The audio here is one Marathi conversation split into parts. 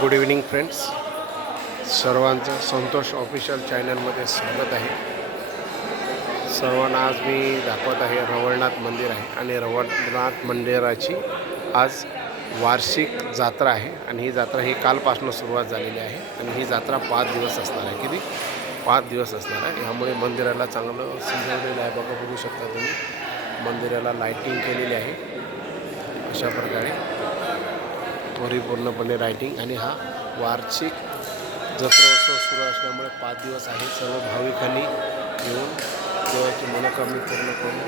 गुड इव्हनिंग फ्रेंड्स, सर्वांचं संतोष ऑफिशियल चॅनलमध्ये स्वागत आहे. सर्वांना आज मी दाखवत आहे रवळनाथ मंदिर आहे आणि रवळनाथ मंदिराची आज वार्षिक जत्रा आहे आणि ही जत्रा ही कालपासून सुरुवात झालेली आहे आणि ही जत्रा 5 दिवस असणार आहे. किती 5 दिवस असणार आहे. यामुळे मंदिराला चांगलं सजवलेलं आहे. बघू शकता तुम्ही, मंदिराला लाईटिंग केलेली आहे अशा प्रकारे परिपूर्णपणे लाईटिंग. आणि हा वार्षिक जत्रोत्सव सुरू असल्यामुळे 5 दिवस आहे. सर्व भाविकांनी येऊन देवाची मनोकामना पूर्ण करून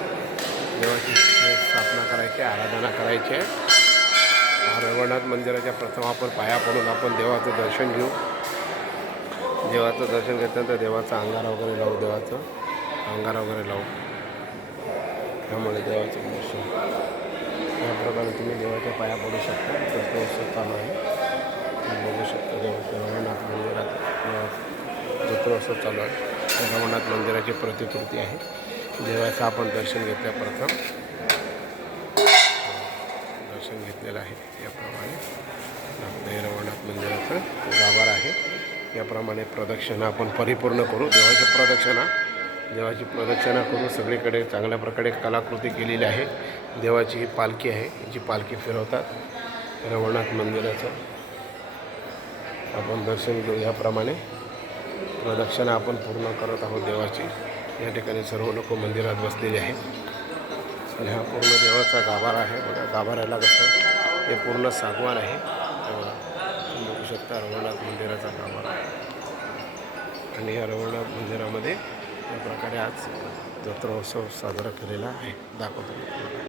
देवाची स्थापना करायची, आराधना करायची आहे. रवळनाथ मंदिराच्या प्रथम आपण पाया पडून आपण देवाचं दर्शन घेऊ. देवाचं दर्शन घेतल्यानंतर देवाचा अंगारा वगैरे लावू, अंगारा वगैरे लावू. त्यामुळे देवाचं दर्शन या प्रकारे तुम्ही देवाच्या पाया पडू शकता. जत्रोत्सव चालू आहे, बघू शकता. देवाच्या रवळनाथ मंदिरात जत्रोत्सव चालू आहे. रवळनाथ मंदिराची प्रतिकृती आहे. देवाचं आपण दर्शन घेतल्या प्रथम दर्शन घेतलेलं आहे. याप्रमाणे आपल्या रवळनाथ मंदिराचं गाभार आहे. याप्रमाणे प्रदक्षिणा आपण परिपूर्ण करू. देवाची प्रदक्षिणा करू. सगळीकडे चांगल्या प्रकारे कलाकृती केलेली आहे. देवाची ही पालखी आहे, जी पालखी फिरवतात रवळनाथ मंदिराचं. आपण दर्शन घेऊ. याप्रमाणे प्रदक्षिणा आपण पूर्ण करत आहोत देवाची. या ठिकाणी सर्व लोक मंदिरात बसलेले आहेत. आणि हा पूर्ण देवाचा गाभारा आहे. बघा, गाभाऱ्याला कसं हे पूर्ण सागवान आहे. बघू शकता रवळनाथ मंदिराचा गाभारा. आणि या रवळनाथ मंदिरामध्ये या प्रकारे आज जत्रोत्सव साजरा केलेला आहे. दाखवतो.